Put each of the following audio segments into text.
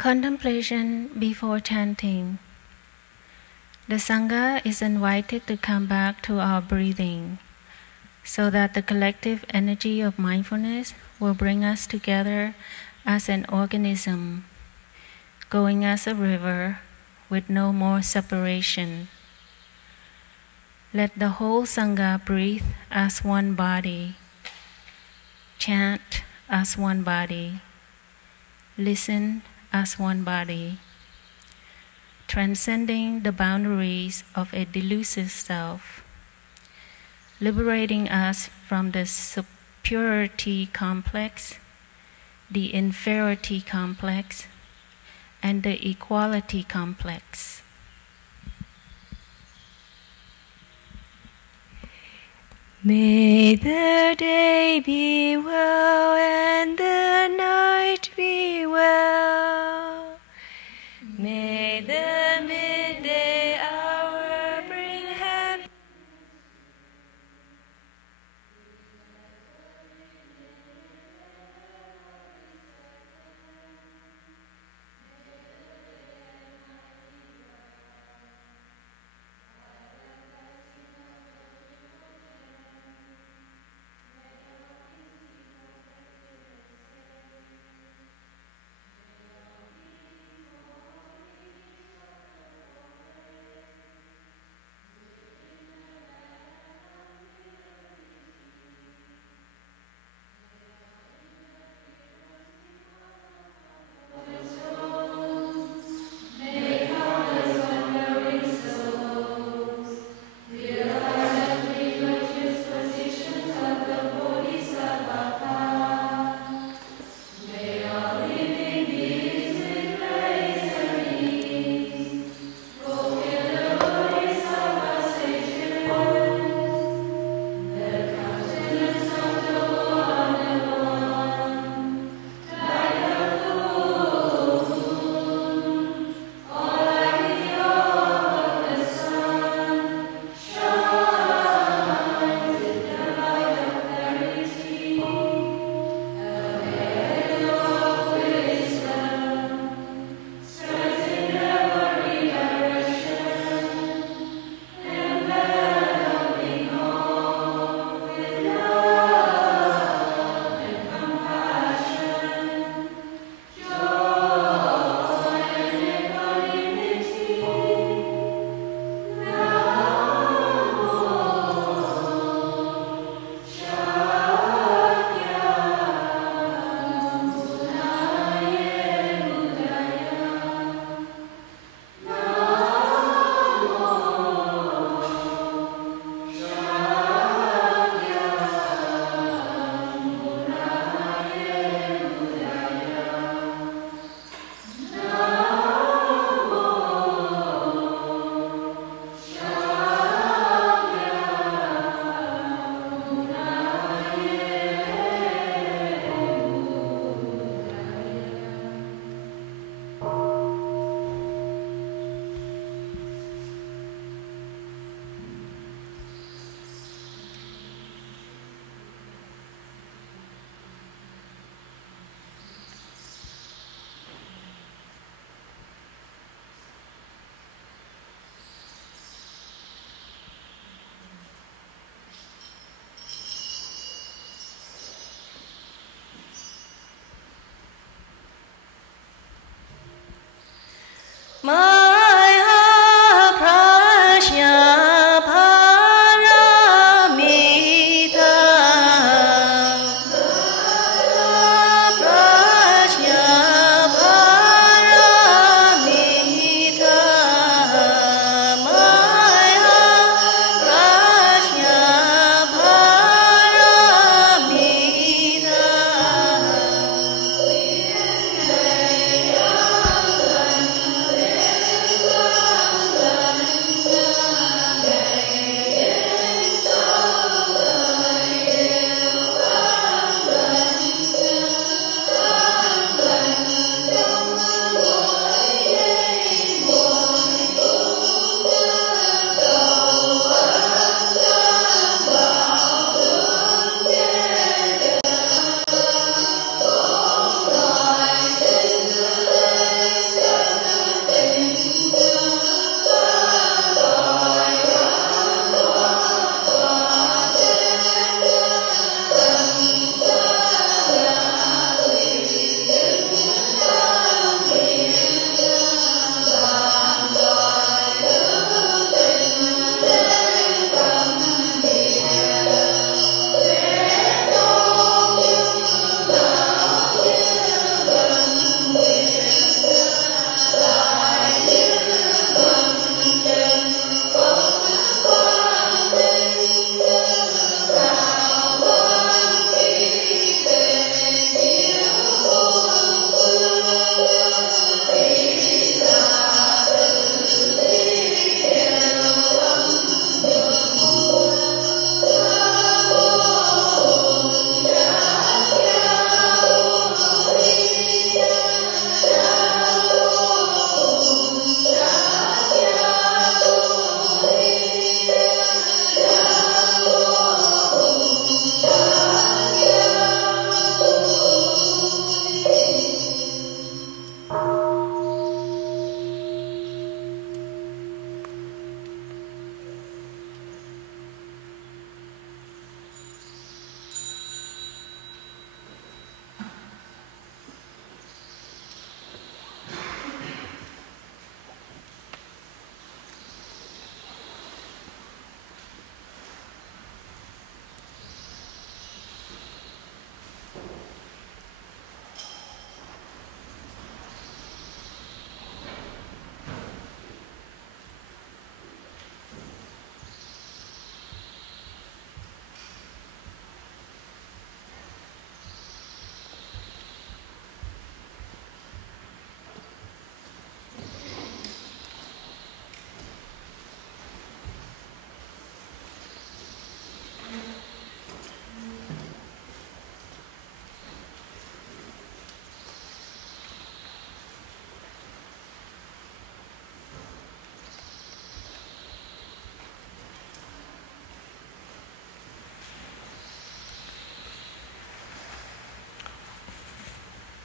Contemplation before chanting. The Sangha is invited to come back to our breathing so that the collective energy of mindfulness will bring us together as an organism, going as a river with no more separation. Let the whole Sangha breathe as one body, chant as one body, listen as one body, transcending the boundaries of a delusive self, liberating us from the superiority complex, the inferiority complex, and the equality complex. May the day be well and the night be well. May the midday hour bring happiness.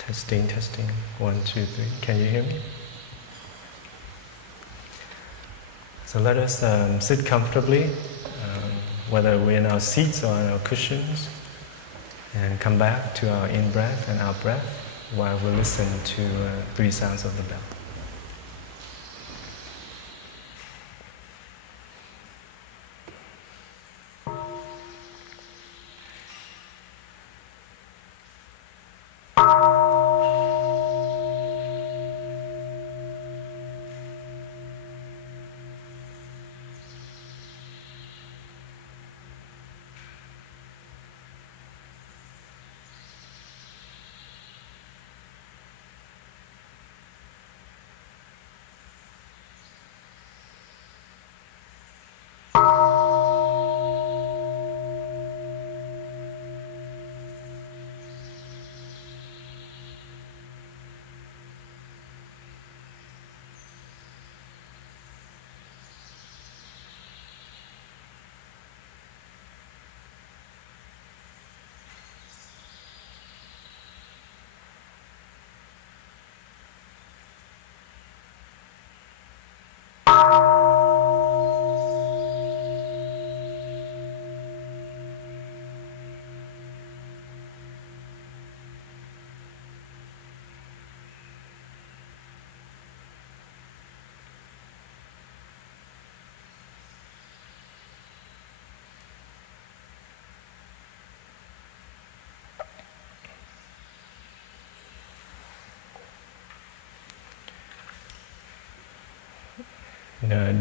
Testing, testing. 1, 2, 3. Can you hear me? So let us sit comfortably, whether we're in our seats or in our cushions, and come back to our in-breath and out-breath while we listen to 3 sounds of the bell.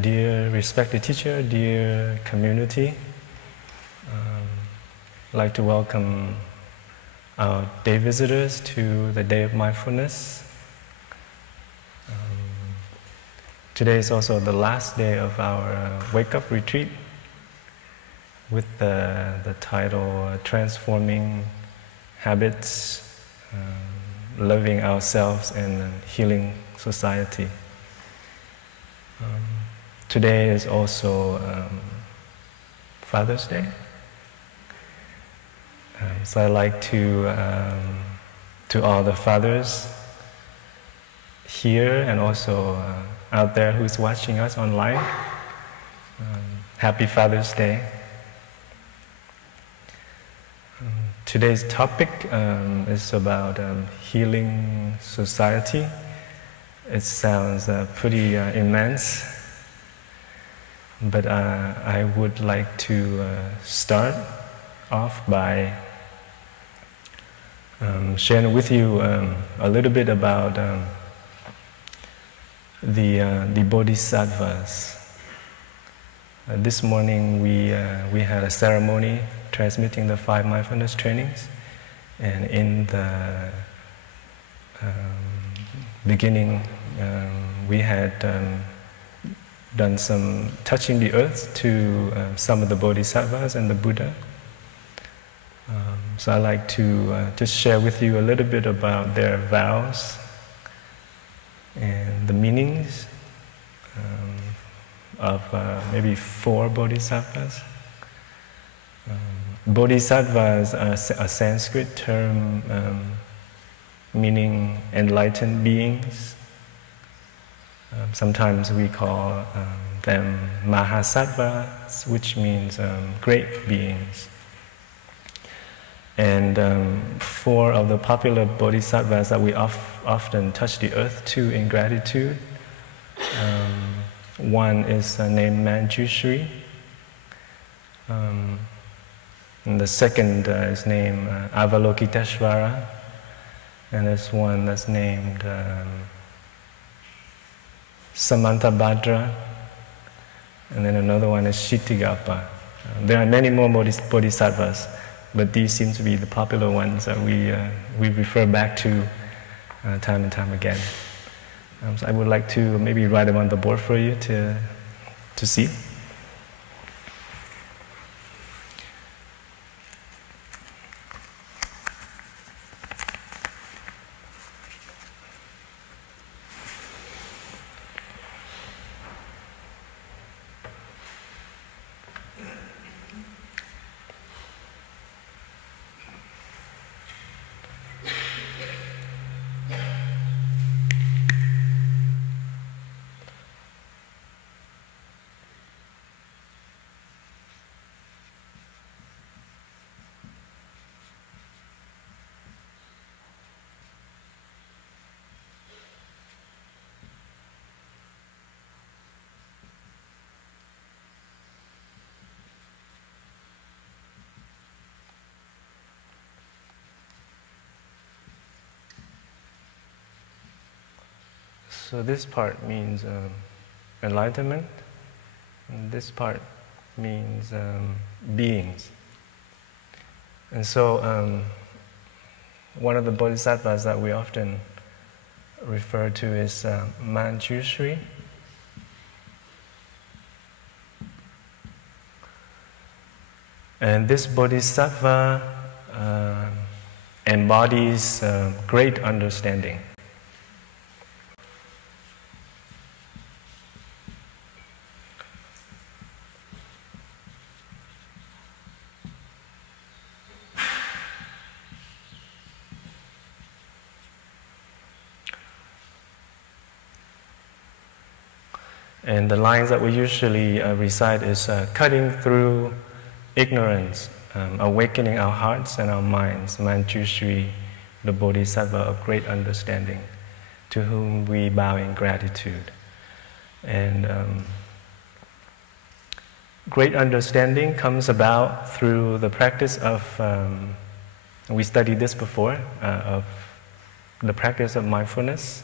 Dear respected teacher, dear community, I'd like to welcome our day visitors to the Day of Mindfulness. Today is also the last day of our wake-up retreat with the title Transforming Habits, Loving Ourselves and Healing Society. Today is also Father's Day, so I'd like to all the fathers here and also out there who's watching us online, happy Father's Day. Today's topic is about healing society. It sounds pretty immense, but I would like to start off by sharing with you a little bit about the bodhisattvas. This morning we had a ceremony transmitting the 5 mindfulness trainings, and in the beginning we had done some touching the earth to some of the bodhisattvas and the Buddha. So I'd like to just share with you a little bit about their vows and the meanings of maybe 4 bodhisattvas. Bodhisattvas are a Sanskrit term meaning enlightened beings. Sometimes we call them mahasattvas, which means great beings. And 4 of the popular bodhisattvas that we often touch the earth to in gratitude. One is named Manjushri. And the second is named Avalokiteshvara. And there's one that's named Samantabhadra. And then another one is Kshitigapa. There are many more bodhisattvas, but these seem to be the popular ones that we refer back to time and time again. So I would like to maybe write them on the board for you to see. So this part means enlightenment, and this part means beings. And so one of the bodhisattvas that we often refer to is Manjushri. And this bodhisattva embodies great understanding. And the lines that we usually recite is cutting through ignorance, awakening our hearts and our minds, Manjushri, the bodhisattva of great understanding, to whom we bow in gratitude. And great understanding comes about through the practice of, we studied this before, of the practice of mindfulness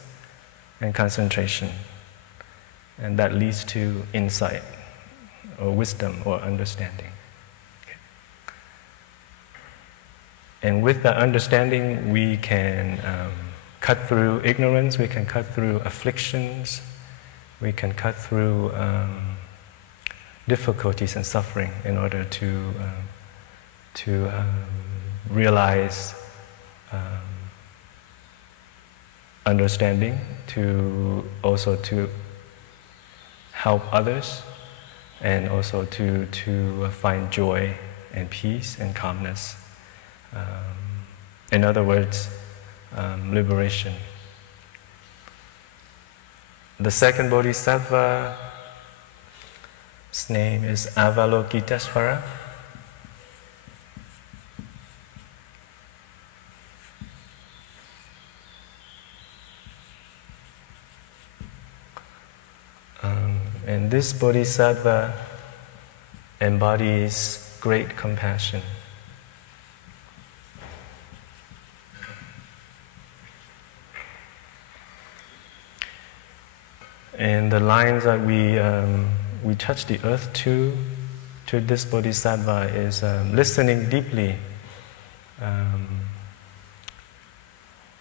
and concentration. And that leads to insight, or wisdom, or understanding. Okay. And with that understanding, we can cut through ignorance, we can cut through afflictions, we can cut through difficulties and suffering in order to realize understanding, to also to help others, and also to find joy and peace and calmness. In other words, liberation. The second bodhisattva's name is Avalokitesvara. And this bodhisattva embodies great compassion. And the lines that we touch the earth to this bodhisattva is listening deeply.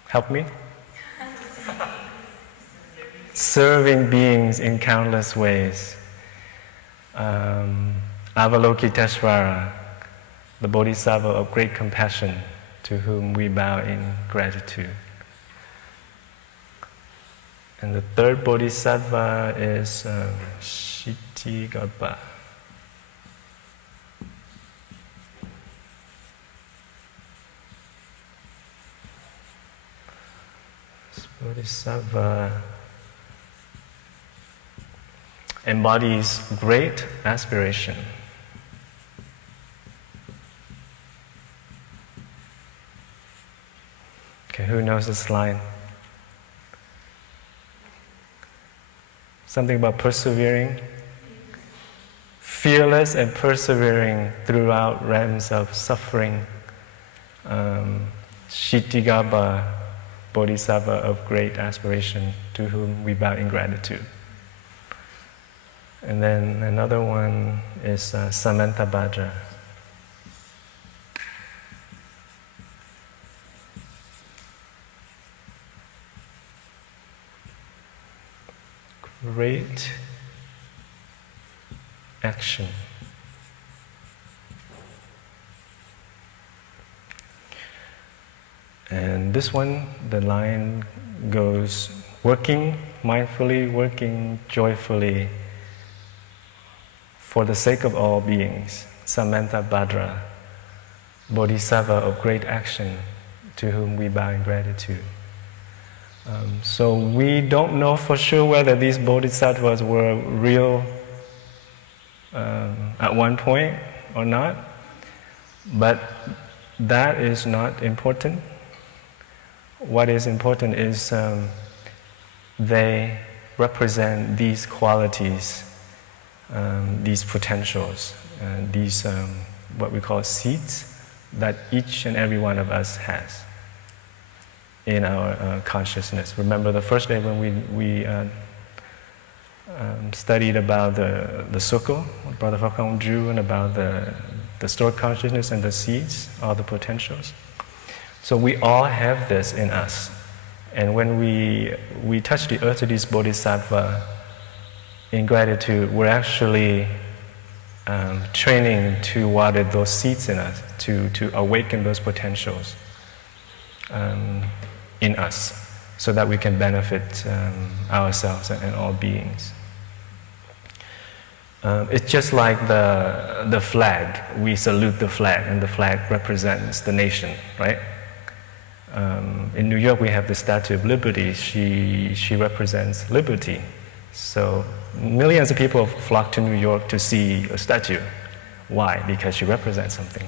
Help me? Serving beings in countless ways. Avalokitesvara, the bodhisattva of great compassion, to whom we bow in gratitude. And the third bodhisattva is Kshitigarbha. This bodhisattva embodies great aspiration. Okay, who knows this line? Something about persevering. Fearless and persevering throughout realms of suffering. Kshitigarbha, bodhisattva of great aspiration, to whom we bow in gratitude. And then another one is Samantabhadra. Great action. And this one, the line goes, working mindfully, working joyfully, for the sake of all beings, Samantabhadra, bodhisattva of great action, to whom we bow in gratitude. So we don't know for sure whether these bodhisattvas were real at one point or not, but that is not important. What is important is they represent these qualities, these potentials, these what we call seeds that each and every one of us has in our consciousness. Remember the first day when we studied about the sukho, Brother Phap drew, and about the stored consciousness and the seeds, all the potentials. So we all have this in us. And when we touch the earth to these bodhisattva in gratitude, we're actually training to water those seeds in us, to awaken those potentials in us, so that we can benefit ourselves and all beings. It's just like the flag. We salute the flag, and the flag represents the nation, right? In New York, we have the Statue of Liberty. She represents liberty. So millions of people flock to New York to see a statue. Why? Because she represents something.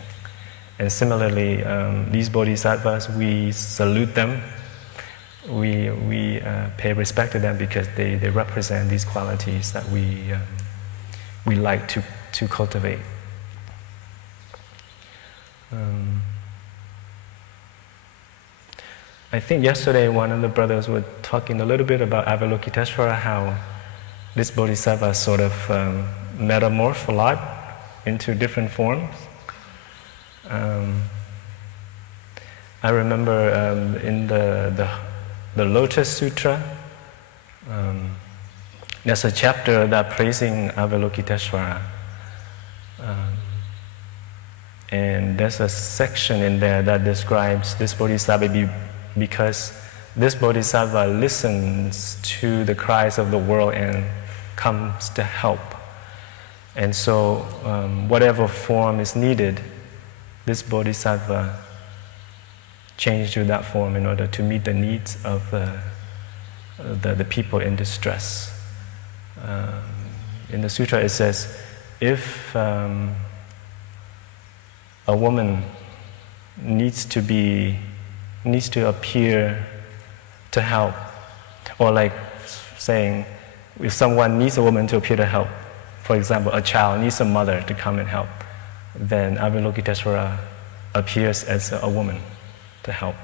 And similarly, these bodhisattvas, we salute them. We pay respect to them because they represent these qualities that we like to cultivate. I think yesterday one of the brothers was talking a little bit about Avalokiteshvara, how this bodhisattva sort of metamorphed a lot into different forms. I remember in the Lotus Sutra, there's a chapter that praising Avalokiteshvara. And there's a section in there that describes this bodhisattva because this bodhisattva listens to the cries of the world and comes to help. And so whatever form is needed, this bodhisattva changed to that form in order to meet the needs of the people in distress. In the sutra it says, if a woman needs to appear to help, or like saying, if someone needs a woman to appear to help, for example, a child needs a mother to come and help, then Avalokiteshvara appears as a woman to help.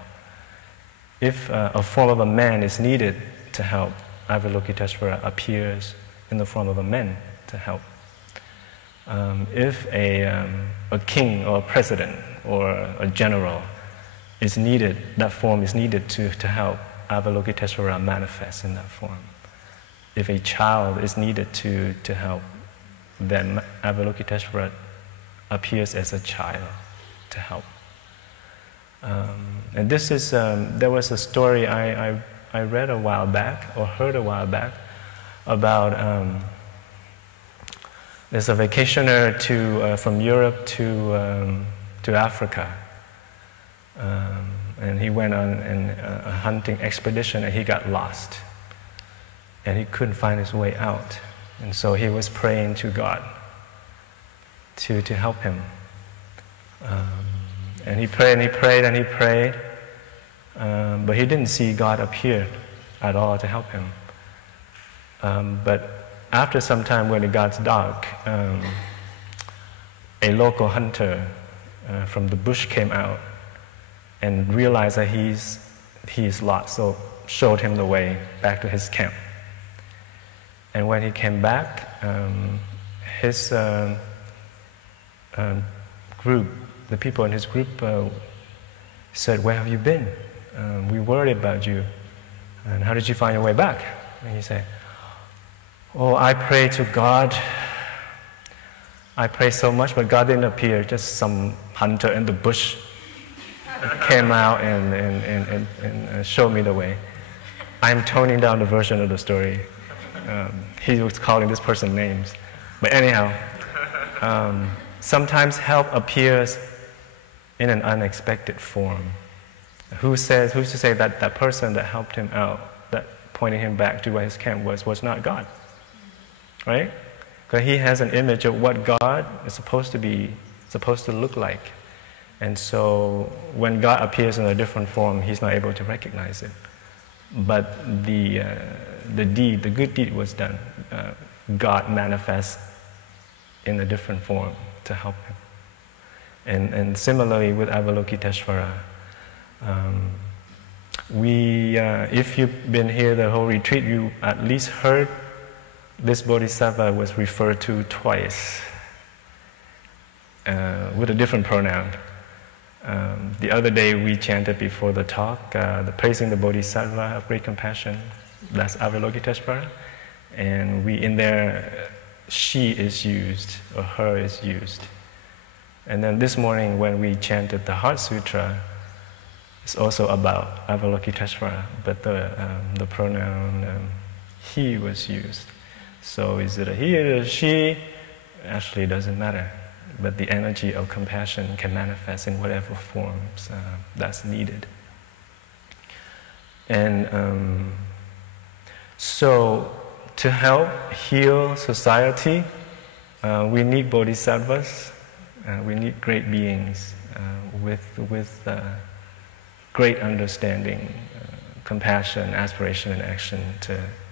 If a form of a man is needed to help, Avalokiteshvara appears in the form of a man to help. If a king or a president or a general is needed, that form is needed to help, Avalokiteshvara manifests in that form. If a child is needed to help, then Avalokiteshvara appears as a child to help. And this is, there was a story I read a while back, or heard a while back, about there's a vacationer from Europe to Africa. And he went on a hunting expedition and he got lost. And he couldn't find his way out. And so he was praying to God to help him. And he prayed and he prayed and he prayed. But he didn't see God appear at all to help him. But after some time when it got dark, a local hunter from the bush came out and realized that he's lost, so showed him the way back to his camp. And when he came back, his group, the people in his group said, "Where have you been? We worried about you. And how did you find your way back?" And he said, "Oh, I prayed to God. I prayed so much, but God didn't appear. Just some hunter in the bush came out and showed me the way." I'm toning down the version of the story. He was calling this person names. But anyhow, sometimes help appears in an unexpected form. Who's to say that that person that helped him out, that pointed him back to where his camp was not God? Right? Because he has an image of what God is supposed to look like. And so when God appears in a different form, he's not able to recognize it. But the good deed was done. God manifests in a different form to help him. And similarly with Avalokiteshvara, If you've been here the whole retreat, you at least heard this bodhisattva was referred to twice with a different pronoun. The other day we chanted before the talk, the praising the bodhisattva of great compassion, that's Avalokiteshvara, and in there, she is used, or her is used. And then this morning when we chanted the Heart Sutra, it's also about Avalokiteshvara, but the pronoun he was used. So is it a he or a she? Actually, it doesn't matter. But the energy of compassion can manifest in whatever forms that's needed. And so to help heal society, we need bodhisattvas, we need great beings with great understanding, compassion, aspiration, and action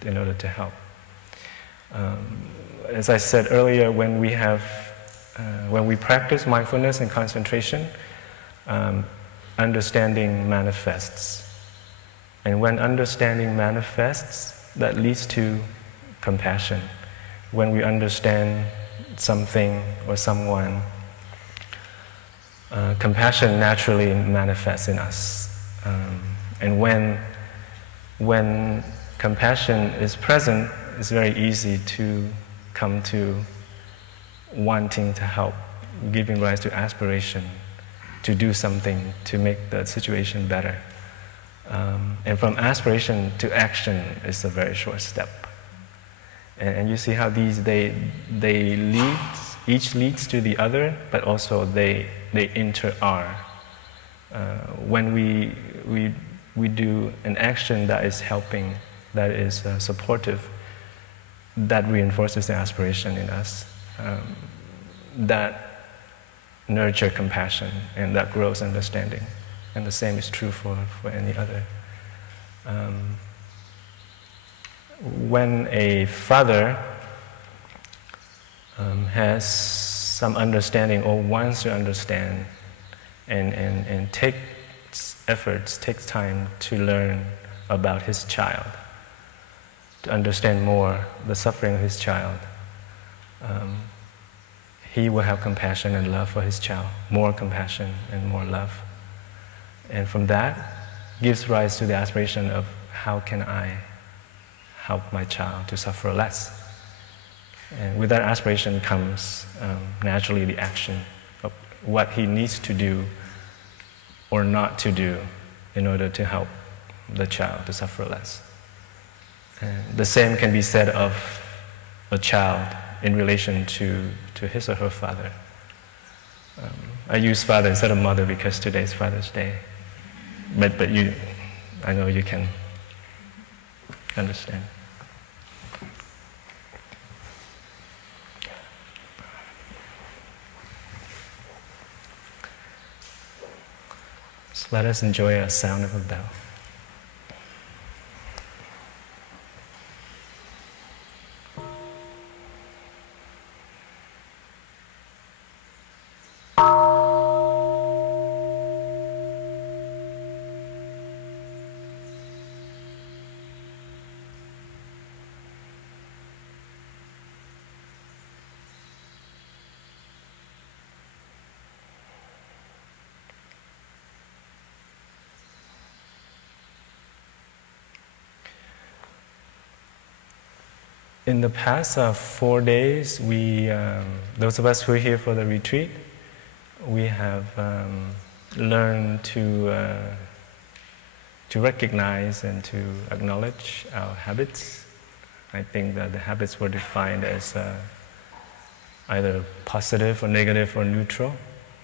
in order to help. As I said earlier, when we practice mindfulness and concentration, understanding manifests. And when understanding manifests, that leads to compassion. When we understand something or someone, compassion naturally manifests in us. And when compassion is present, it's very easy to come to wanting to help, giving rise to aspiration to do something to make the situation better. And from aspiration to action is a very short step. And you see how they lead, each leads to the other, but also they inter-are. When we do an action that is helping, that is supportive, that reinforces the aspiration in us, that nurture compassion, and that grows understanding. And the same is true for any other. When a father has some understanding or wants to understand and takes efforts, takes time to learn about his child, to understand more the suffering of his child, he will have compassion and love for his child, more compassion and more love. And from that gives rise to the aspiration of how can I help my child to suffer less. And with that aspiration comes naturally the action of what he needs to do or not to do in order to help the child to suffer less. And the same can be said of a child in relation to his or her father. I use father instead of mother because today is Father's Day. But I know you can understand. So let us enjoy a sound of a bell. In the past 4 days, those of us who are here for the retreat, we have learned to recognize and to acknowledge our habits. I think that the habits were defined as either positive or negative or neutral.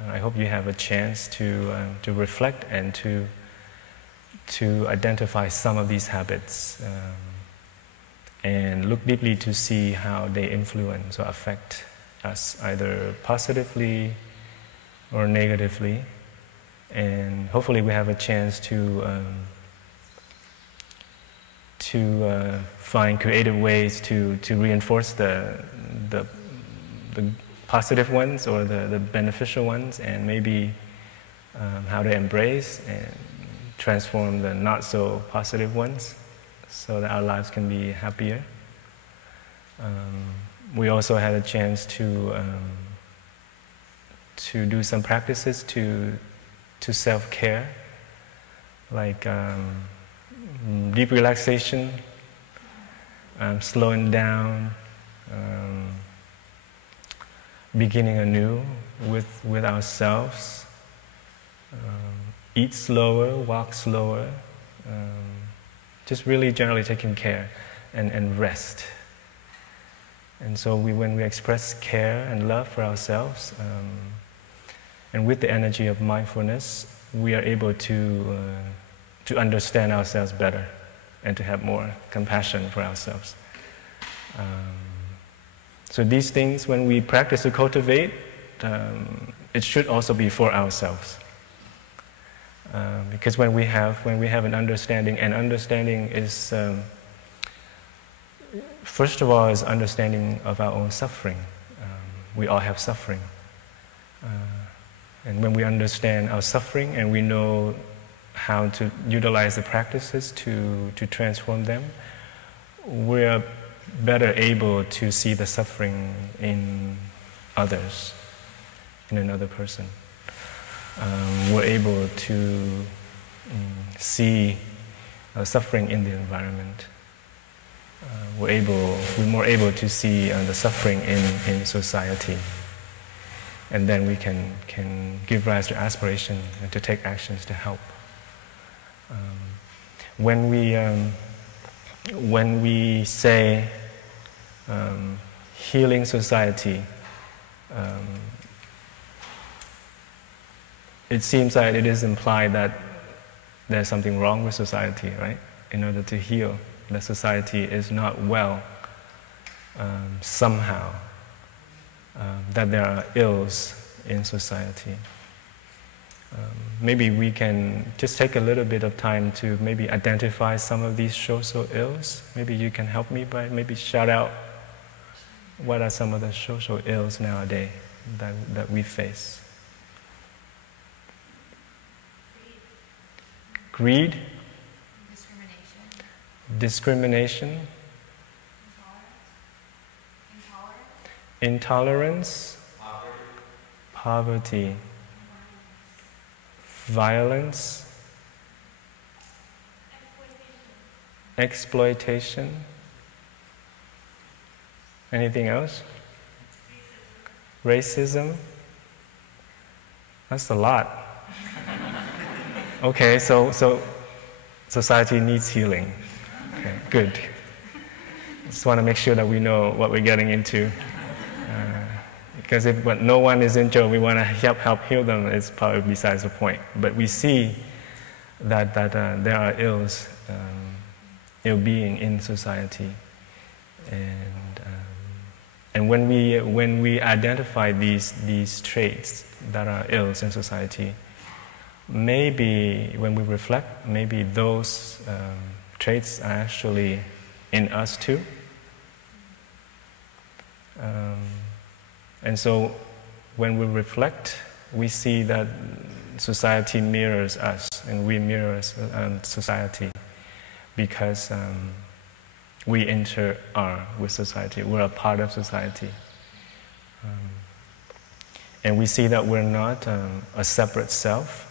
I hope you have a chance to reflect and to identify some of these habits. And look deeply to see how they influence or affect us, either positively or negatively. And hopefully we have a chance to find creative ways to reinforce the positive ones or the beneficial ones, and maybe how to embrace and transform the not so positive ones so that our lives can be happier. We also had a chance to do some practices to self-care, like deep relaxation, slowing down, beginning anew with ourselves, eat slower, walk slower, just really generally taking care and rest. And so when we express care and love for ourselves, and with the energy of mindfulness, we are able to understand ourselves better and to have more compassion for ourselves. So these things, when we practice to cultivate, it should also be for ourselves. Because when we have an understanding, and understanding is, first of all, is understanding of our own suffering. We all have suffering. And when we understand our suffering and we know how to utilize the practices to transform them, we're better able to see the suffering in others, in another person. We're able to see suffering in the environment. We're more able to see the suffering in society. And then we can give rise to aspiration and to take actions to help. When we say healing society, it seems like it is implied that there's something wrong with society, right? In order to heal, that society is not well somehow. That there are ills in society. Maybe we can just take a little bit of time to maybe identify some of these social ills. Maybe you can help me by maybe shout out what are some of the social ills nowadays that we face. Greed. Discrimination. Intolerance, poverty, violence, exploitation. Anything else? Racism. That's a lot. Okay, so society needs healing. Okay, good. Just want to make sure that we know what we're getting into. Because if no one is injured, we want to help heal them, it's probably besides the point. But we see that there are ill being in society, and when we identify these traits that are ills in society, maybe when we reflect, maybe those traits are actually in us too. And so when we reflect, we see that society mirrors us, and we mirror society because we are with society. We're a part of society. And we see that we're not a separate self.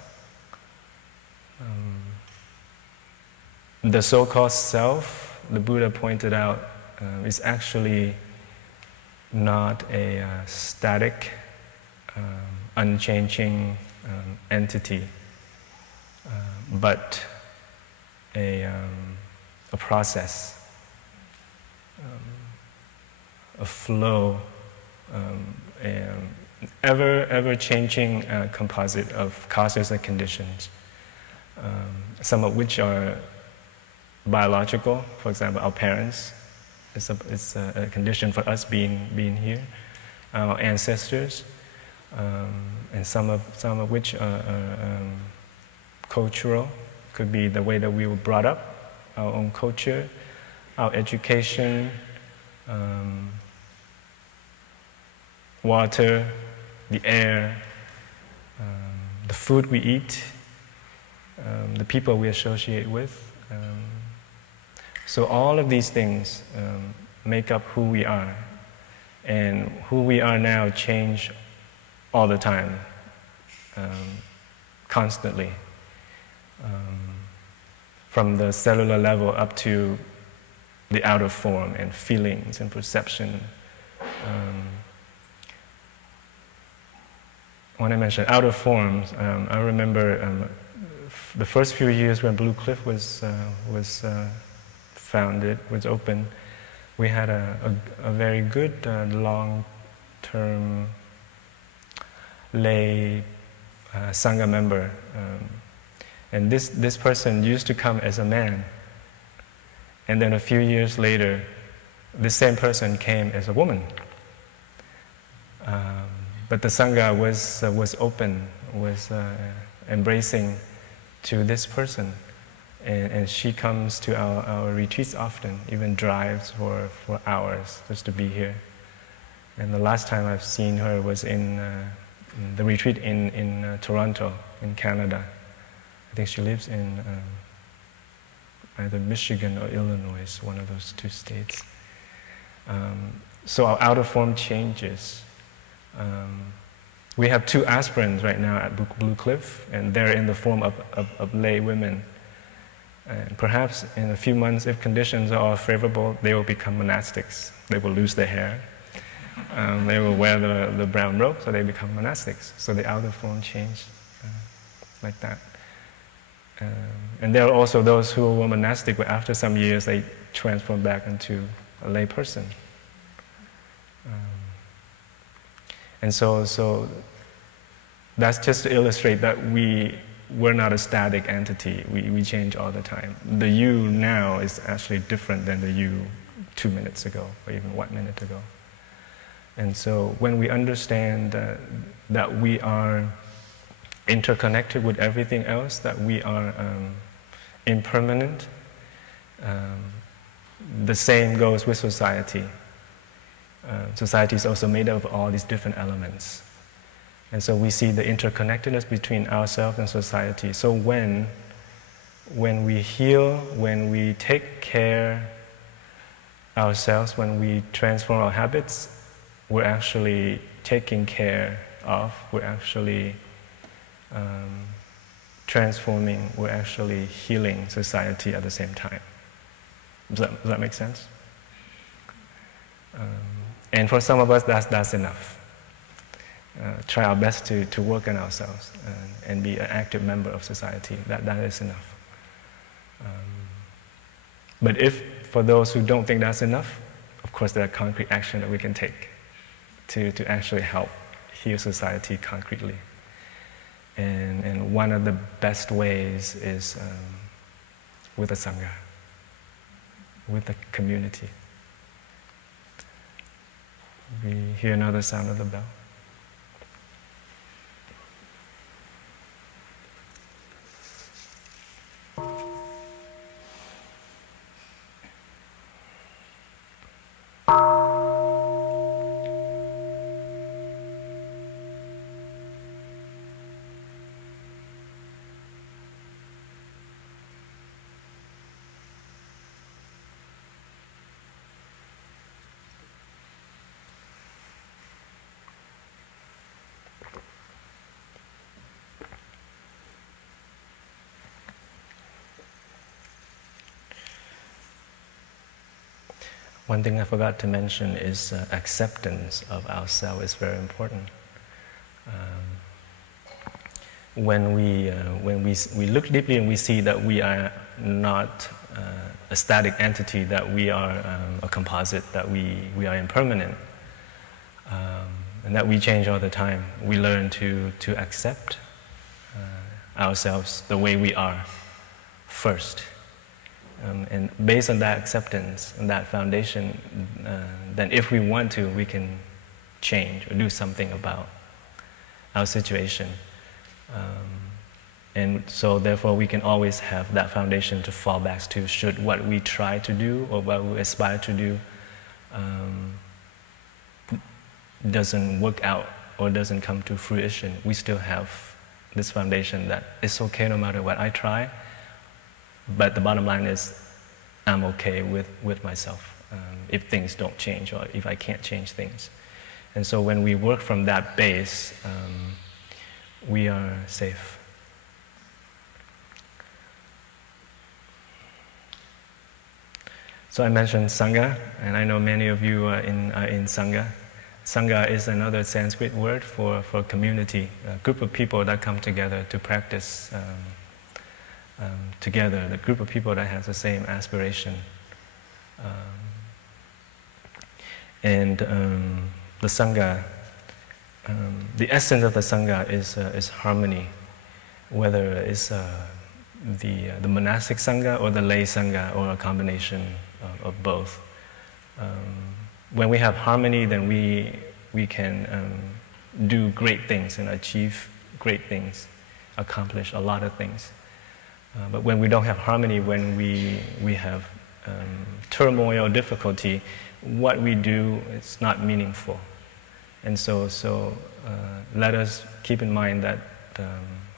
The so-called self, the Buddha pointed out, is actually not a static, unchanging entity, but a process, a flow, an ever-changing composite of causes and conditions, some of which are biological. For example, our parents. It's a condition for us being here, our ancestors, and some of which are cultural. Could be the way that we were brought up, our own culture, our education, water, the air, the food we eat, the people we associate with. So all of these things make up who we are. And who we are now change all the time, constantly. From the cellular level up to the outer form and feelings and perception. When I mentioned outer forms, I remember the first few years when Blue Cliff was founded, was open, we had a very good long-term lay Sangha member. And this person used to come as a man. And then a few years later, this same person came as a woman. But the Sangha was open, was embracing to this person. And she comes to our retreats often, even drives for hours just to be here. And the last time I've seen her was in the retreat in Toronto, in Canada. I think she lives in either Michigan or Illinois, one of those two states. So our outer form changes. We have 2 aspirants right now at Blue Cliff, and they're in the form of lay women. And perhaps in a few months, if conditions are all favorable, they will become monastics. They will lose their hair. They will wear the brown robe, so they become monastics. So the outer form changed like that. And there are also those who were monastic, but after some years, they transform back into a lay person. And so that's just to illustrate that we're not a static entity. We change all the time. The you now is actually different than the you 2 minutes ago, or even 1 minute ago. And so when we understand that we are interconnected with everything else, that we are impermanent, the same goes with society. Society is also made up of all these different elements. And so we see the interconnectedness between ourselves and society. So when we heal, when we take care ourselves, when we transform our habits, we're actually taking care of, we're actually transforming, we're actually healing society at the same time. Does that make sense? And for some of us, that's enough. Try our best to work on ourselves and be an active member of society. That is enough. But if, for those who don't think that's enough, of course there are concrete action that we can take to actually help heal society concretely. And one of the best ways is with a Sangha, with the community. We hear another sound of the bell. One thing I forgot to mention is acceptance of ourselves is very important. When we look deeply and we see that we are not a static entity, that we are a composite, that we are impermanent, and that we change all the time, we learn to accept ourselves the way we are first. And based on that acceptance and that foundation, then if we want to, we can change or do something about our situation. And so therefore we can always have that foundation to fall back to should what we try to do or what we aspire to do doesn't work out or doesn't come to fruition. We still have this foundation that it's okay no matter what I try, but the bottom line is I'm okay with myself if things don't change or if I can't change things. And so when we work from that base, we are safe. So I mentioned Sangha, and I know many of you are in Sangha. Sangha is another Sanskrit word for community, a group of people that come together to practice together, the group of people that has the same aspiration. The Sangha, the essence of the Sangha is harmony, whether it's the monastic Sangha or the lay Sangha or a combination of both. When we have harmony, then we can do great things and achieve great things, accomplish a lot of things. But when we don't have harmony, when we have turmoil or difficulty, what we do is not meaningful. And so let us keep in mind that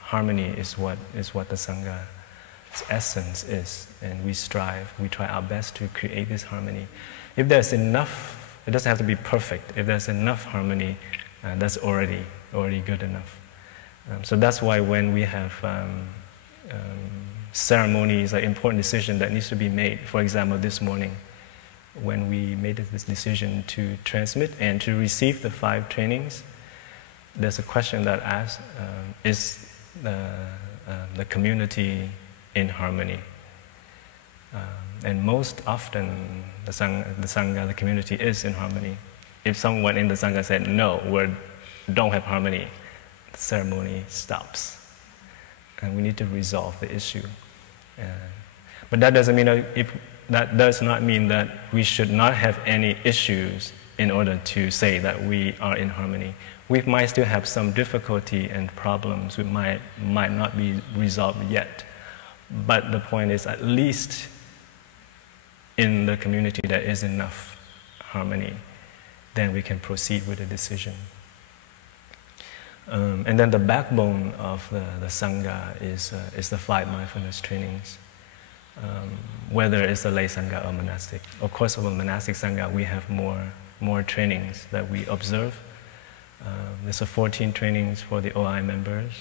harmony is what the Sangha's essence is, and we strive, we try our best to create this harmony. If there's enough, it doesn't have to be perfect. If there's enough harmony, that's already good enough. So that's why when we have ceremonies, like important decision that needs to be made, for example, this morning, when we made this decision to transmit and to receive the 5 trainings, there's a question that asks, is the community in harmony? And most often, the Sangha, the community is in harmony. If someone in the Sangha said, no, we don't have harmony, the ceremony stops. And we need to resolve the issue. But that doesn't mean that does not mean that we should not have any issues in order to say that we are in harmony. We might still have some difficulty and problems which might not be resolved yet. But the point is, at least in the community there is enough harmony, then we can proceed with the decision. And then the backbone of the Sangha is the 5 mindfulness trainings. Whether it's a lay Sangha or monastic. Of course, for a monastic Sangha, we have more trainings that we observe. There's 14 trainings for the OI members,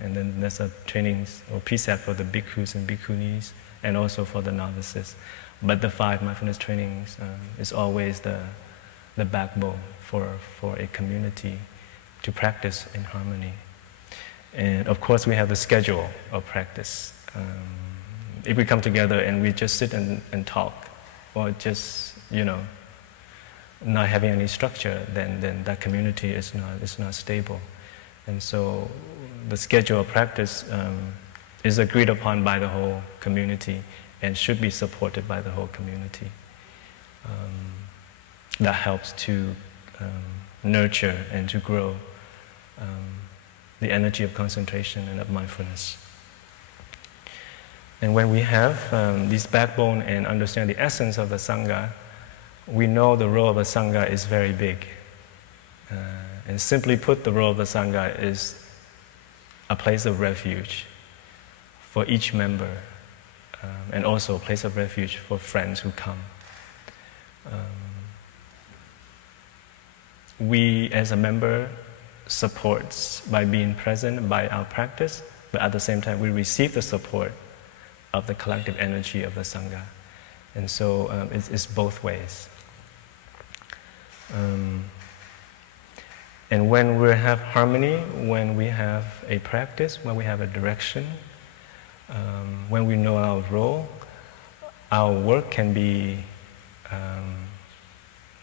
and then there's a trainings or precept for the bhikkhus and bhikkhunis, and also for the novices. But the 5 mindfulness trainings is always the backbone for a community to practice in harmony. And of course, we have the schedule of practice. If we come together and we just sit and talk, or just, not having any structure, then that community is not stable. And so the schedule of practice is agreed upon by the whole community and should be supported by the whole community. That helps to nurture and to grow the energy of concentration and of mindfulness. And when we have this backbone and understand the essence of the Sangha, we know the role of the Sangha is very big. And simply put, the role of the Sangha is a place of refuge for each member, and also a place of refuge for friends who come. We, as a member, supports by being present by our practice, but at the same time, we receive the support of the collective energy of the Sangha. And so it's both ways. And when we have harmony, when we have a practice, when we have a direction, when we know our role, our work can be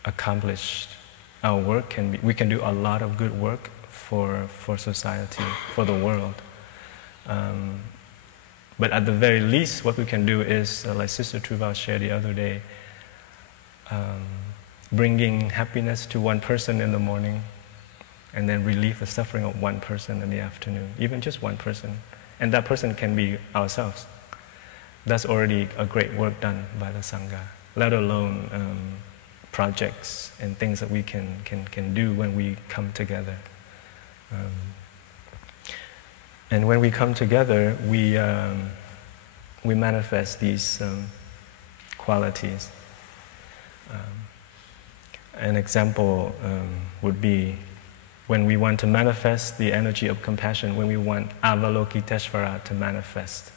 accomplished. Our work we can do a lot of good work for society, for the world. But at the very least, what we can do is, like Sister Truval shared the other day, bringing happiness to one person in the morning, and then relieve the suffering of one person in the afternoon, even just one person. And that person can be ourselves. That's already a great work done by the Sangha, let alone projects and things that we can do when we come together. And when we come together, we manifest these qualities. An example would be when we want to manifest the energy of compassion, when we want Avalokiteshvara to manifest.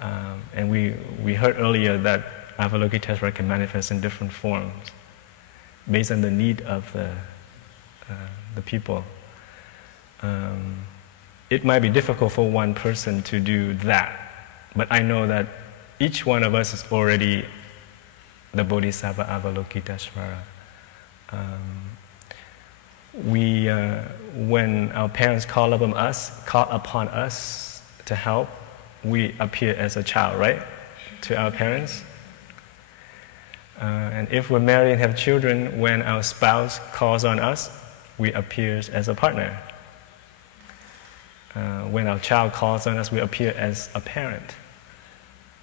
And we heard earlier that Avalokiteshvara can manifest in different forms based on the need of the people. It might be difficult for one person to do that, but I know that each one of us is already the Bodhisattva Avalokiteshvara. When our parents call upon us to help, we appear as a child, right, to our parents. And if we're married and have children, when our spouse calls on us, we appear as a partner. When our child calls on us, we appear as a parent.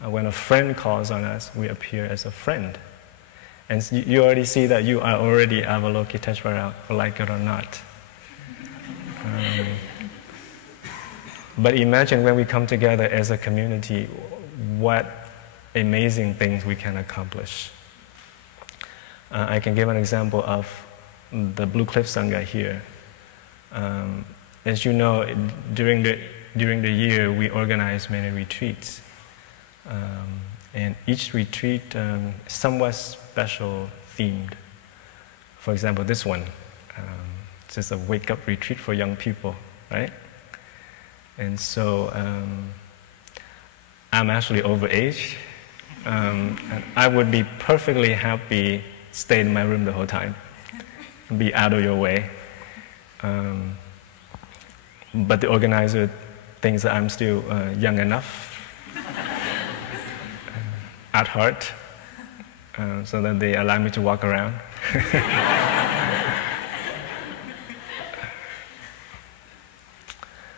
When a friend calls on us, we appear as a friend. And you already see that you are already Avalokiteshvara, like it or not. But imagine when we come together as a community, what amazing things we can accomplish. I can give an example of the Blue Cliff Sangha here. As you know, during the year, we organize many retreats. And each retreat somewhat special themed. For example, this one, it's just a wake-up retreat for young people, right? And so I'm actually overage, and I would be perfectly happy stay in my room the whole time, be out of your way. But the organizer thinks that I'm still young enough at heart, so that they allow me to walk around.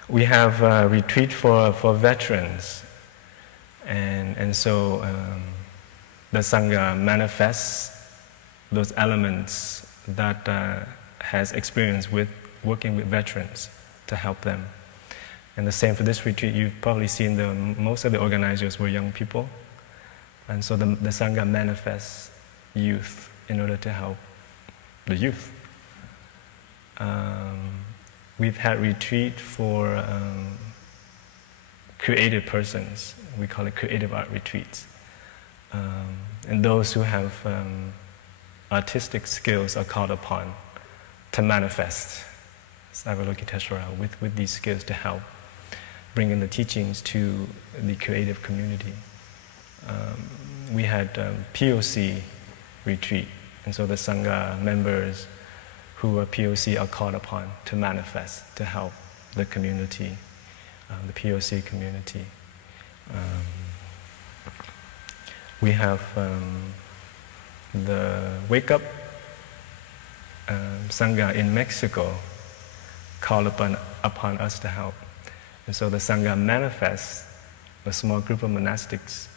We have a retreat for veterans, and so the Sangha manifests those elements that has experience with working with veterans to help them. And the same for this retreat. You've probably seen most of the organizers were young people. And so the Sangha manifests youth in order to help the youth. We've had retreat for creative persons. We call it creative art retreats. And those who have artistic skills are called upon to manifest Avalokiteshvara with these skills to help bring in the teachings to the creative community. We had POC retreat, and so the Sangha members who are POC are called upon to manifest, to help the community, the POC community. We have the Wake Up Sangha in Mexico called upon us to help. And so the Sangha manifests a small group of monastics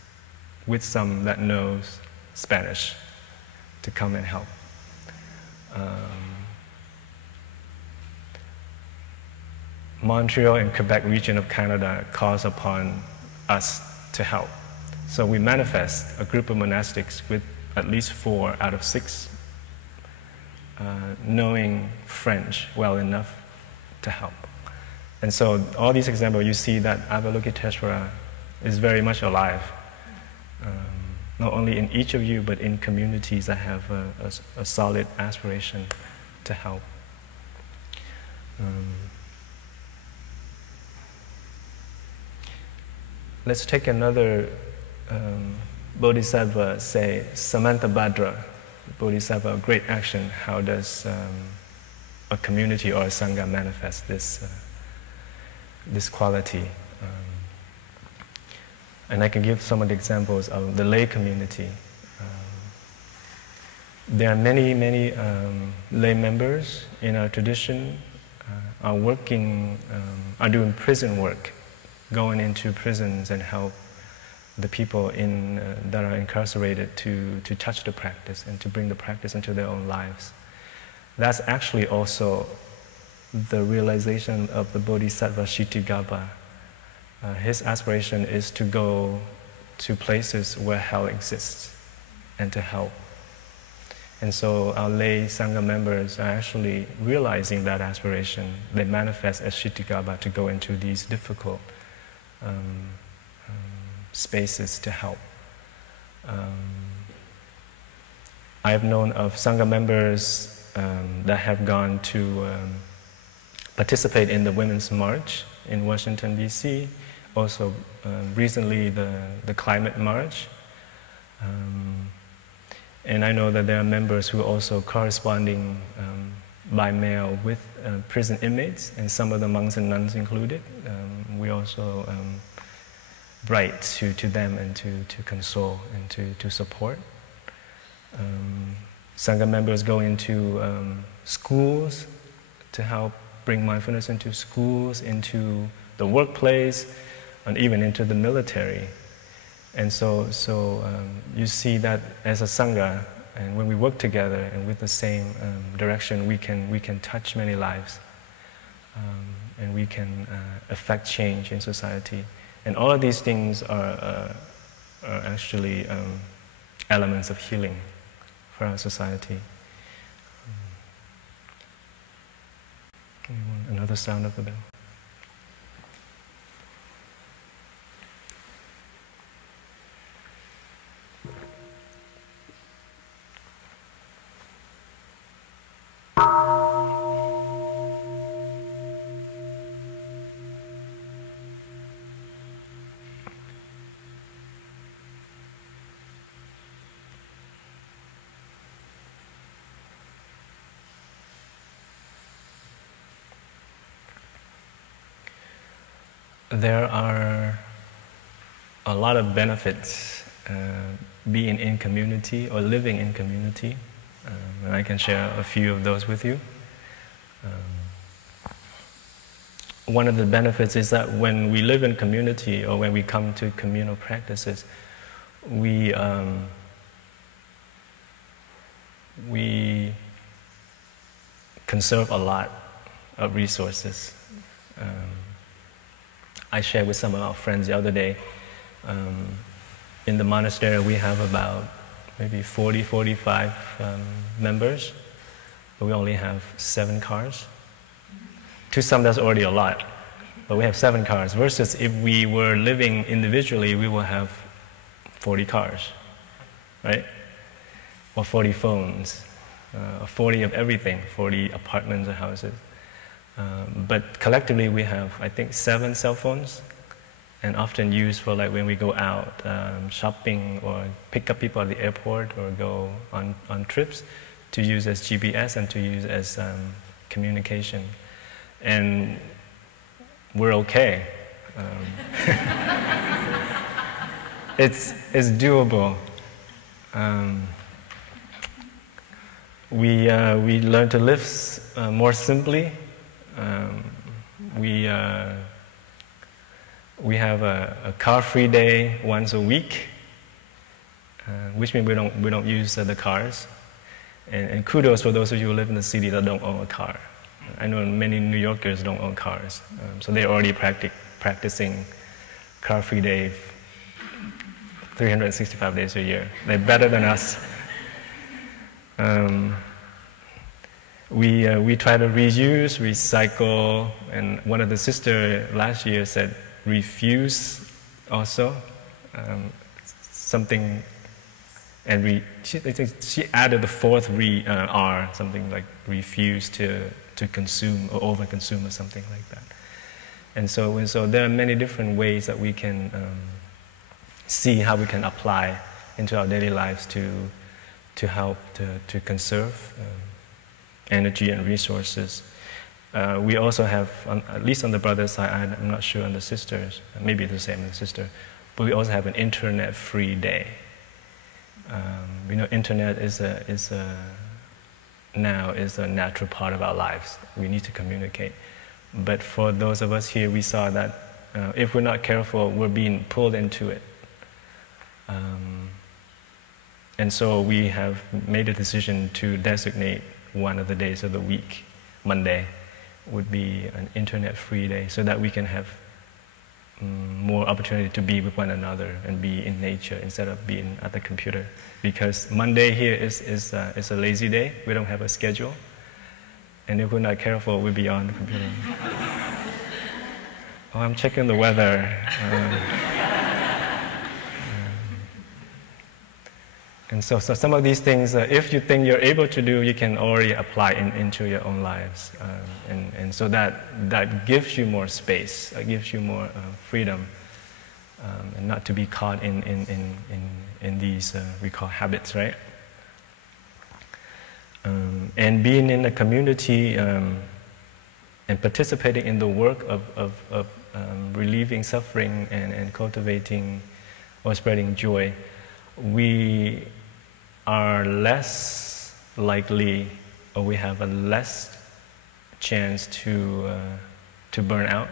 with some that knows Spanish to come and help. Montreal and Quebec region of Canada calls upon us to help. So we manifest a group of monastics with at least 4 out of 6 knowing French well enough to help. And so all these examples, you see that Avalokiteshvara is very much alive. Not only in each of you, but in communities that have a solid aspiration to help. Let's take another Bodhisattva, say Samantabhadra, Bodhisattva of great action. How does a community or a Sangha manifest this quality? And I can give some of the examples of the lay community. There are many lay members in our tradition are doing prison work, going into prisons and help the people that are incarcerated to touch the practice and to bring the practice into their own lives. That's actually also the realization of the Bodhisattva Kshitigarbha his aspiration is to go to places where hell exists and to help. And so our lay Sangha members are actually realizing that aspiration. They manifest as Shittigaba to go into these difficult spaces to help. I have known of Sangha members that have gone to participate in the Women's March in Washington, D.C., also recently the Climate March. And I know that there are members who are also corresponding by mail with prison inmates, and some of the monks and nuns included. We also write to them and to console and to support. Sangha members go into schools to help bring mindfulness into schools, into the workplace, and even into the military. And so you see that as a Sangha, and when we work together and with the same direction, we can touch many lives, and we can affect change in society. And all of these things are actually elements of healing for our society. Another sound of the bell. There are a lot of benefits being in community or living in community, and I can share a few of those with you. One of the benefits is that when we live in community or when we come to communal practices, we conserve a lot of resources. I shared with some of our friends the other day, in the monastery we have about maybe 40, 45 members, but we only have 7 cars. To some that's already a lot, but we have 7 cars, versus if we were living individually, we will have 40 cars, right? Or 40 phones, 40 of everything, 40 apartments or houses. But collectively we have, I think, 7 cell phones, and often used for like when we go out shopping or pick up people at the airport or go on trips, to use as GPS and to use as communication. And we're okay. It's doable. We learn to live more simply. We have a car-free day once a week, which means we don't use the cars. And kudos for those of you who live in the city that don't own a car. I know many New Yorkers don't own cars, so they're already practicing car-free day 365 days a year. They're better than us. We try to reuse, recycle, and one of the sisters last year said refuse also, something, and she added the 4th R, something like refuse to consume or overconsume or something like that. And so there are many different ways that we can see how we can apply into our daily lives to help to conserve energy and resources. We also have, at least on the brother side, I'm not sure on the sisters, maybe it's the same as the sister, but we also have an internet-free day. Internet now is a natural part of our lives. We need to communicate. But for those of us here, we saw that if we're not careful, we're being pulled into it. And so we have made a decision to designate one of the days of the week, Monday, would be an internet-free day, so that we can have more opportunity to be with one another and be in nature instead of being at the computer. Because Monday here is a lazy day. We don't have a schedule. And if we're not careful, we'll be on the computer. Oh, I'm checking the weather. And so some of these things, if you think you're able to do, you can already apply into your own lives. And so that gives you more space, gives you more freedom, and not to be caught in these, we call habits, right? And being in a community and participating in the work of relieving suffering and cultivating or spreading joy, we are less likely, or we have a less chance to burn out.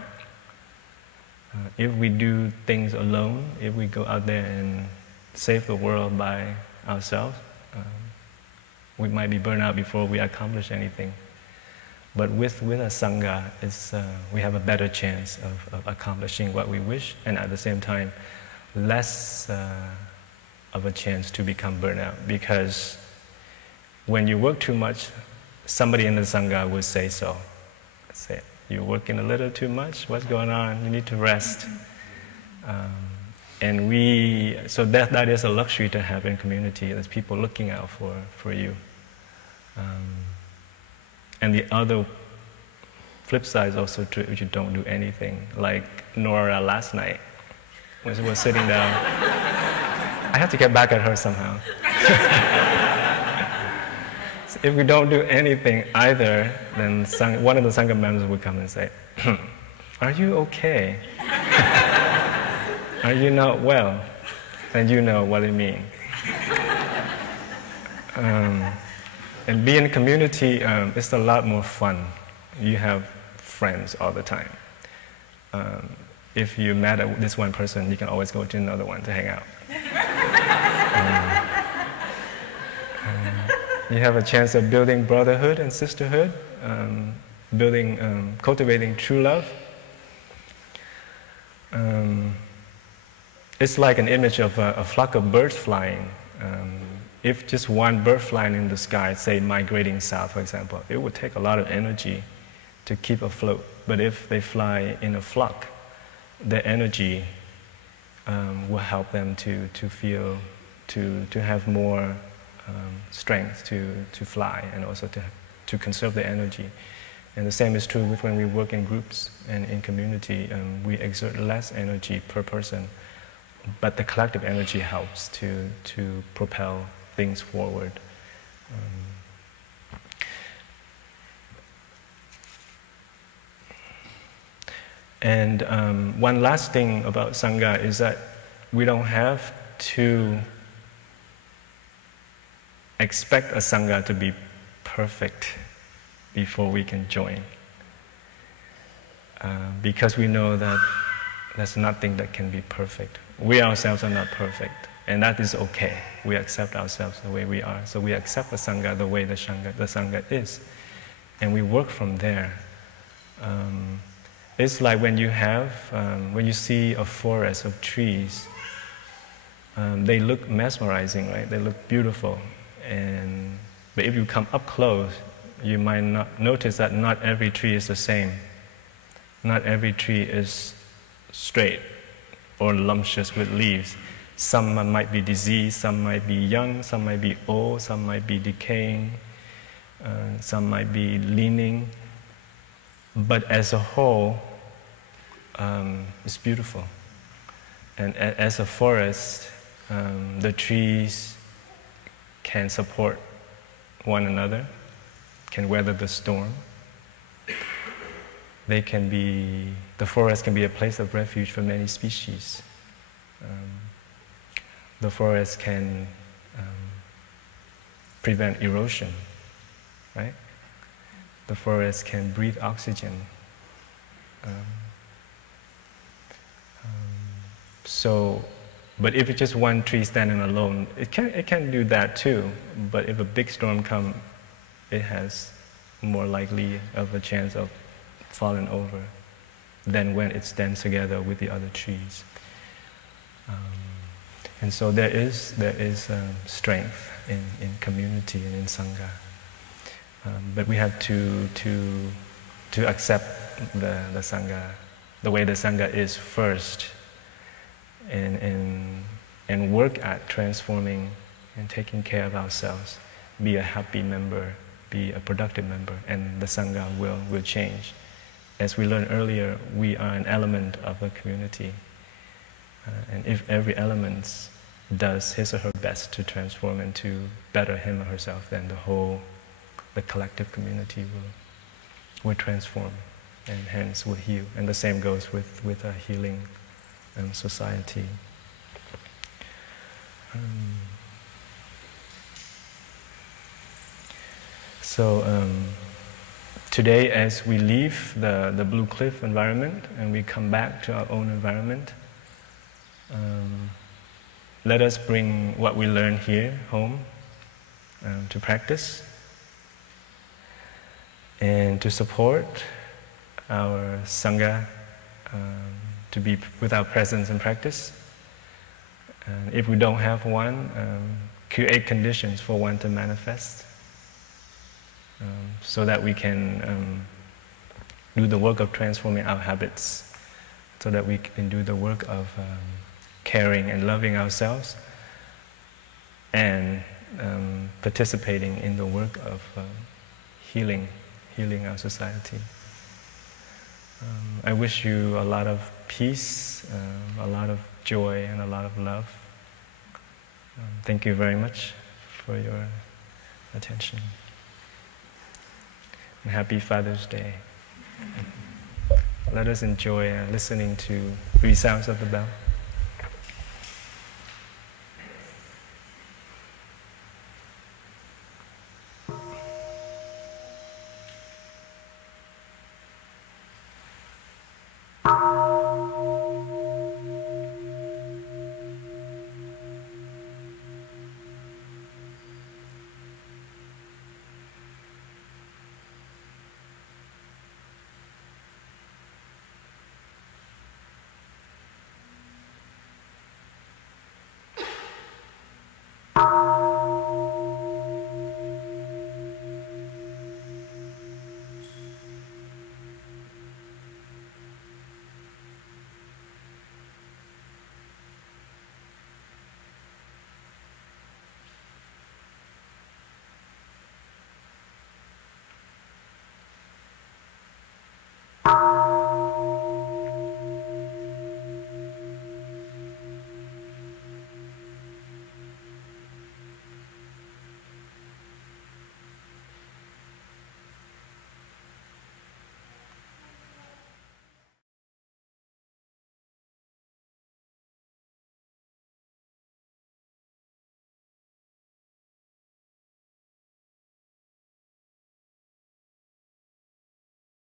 If we do things alone, if we go out there and save the world by ourselves, we might be burned out before we accomplish anything. But with a Sangha, we have a better chance of accomplishing what we wish, and at the same time, less of a chance to become burnout. Because when you work too much, somebody in the Sangha will say so. Say, you're working a little too much, what's going on? You need to rest. And so that is a luxury to have in community. There's people looking out for you. And the other flip side is also true if you don't do anything. Like Nora last night, when she was sitting down, I have to get back at her somehow. So if we don't do anything either, then one of the Sangha members would come and say, "Are you okay? Are you not well?" And you know what it means. And being in a community is a lot more fun. You have friends all the time. If you're mad at this one person, you can always go to another one to hang out. You have a chance of building brotherhood and sisterhood, cultivating true love. It's like an image of a flock of birds flying. If just one bird flying in the sky, say migrating south, for example, it would take a lot of energy to keep afloat. But if they fly in a flock, their energy will help them to feel, to have more strength to fly, and also to conserve their energy. And the same is true with when we work in groups and in community. We exert less energy per person, but the collective energy helps to propel things forward. And one last thing about Sangha is that we don't have to expect a Sangha to be perfect before we can join. Because we know that there's nothing that can be perfect. We ourselves are not perfect, and that is okay. We accept ourselves the way we are. So we accept the Sangha the way the Sangha is, and we work from there. It's like when you see a forest of trees, they look mesmerizing, right? They look beautiful. But if you come up close, you might not notice that not every tree is the same. Not every tree is straight or lumptious with leaves. Some might be diseased, some might be young, some might be old, some might be decaying, some might be leaning. But as a whole, it's beautiful. And as a forest, the trees can support one another, can weather the storm. The forest can be a place of refuge for many species. The forest can prevent erosion, right? The forest can breathe oxygen. But if it's just one tree standing alone, it can do that too. But if a big storm comes, it has more likely of a chance of falling over. than when it stands together with the other trees. And so there is strength in community and in Sangha. But we have to accept the Sangha, the way the Sangha is first, and work at transforming and taking care of ourselves. Be a happy member, be a productive member, and the Sangha will change. As we learned earlier, we are an element of a community. And if every element does his or her best to transform and to better him or herself, then the collective community will transform and hence will heal. And the same goes with a healing society. Today, as we leave the Blue Cliff environment and we come back to our own environment, let us bring what we learned here home to practice and to support our Sangha to be with our presence and practice. And if we don't have one, create conditions for one to manifest so that we can do the work of transforming our habits, so that we can do the work of caring and loving ourselves and participating in the work of healing our society. I wish you a lot of peace, a lot of joy, and a lot of love. Thank you very much for your attention. And happy Father's Day. Let us enjoy listening to 3 sounds of the bell.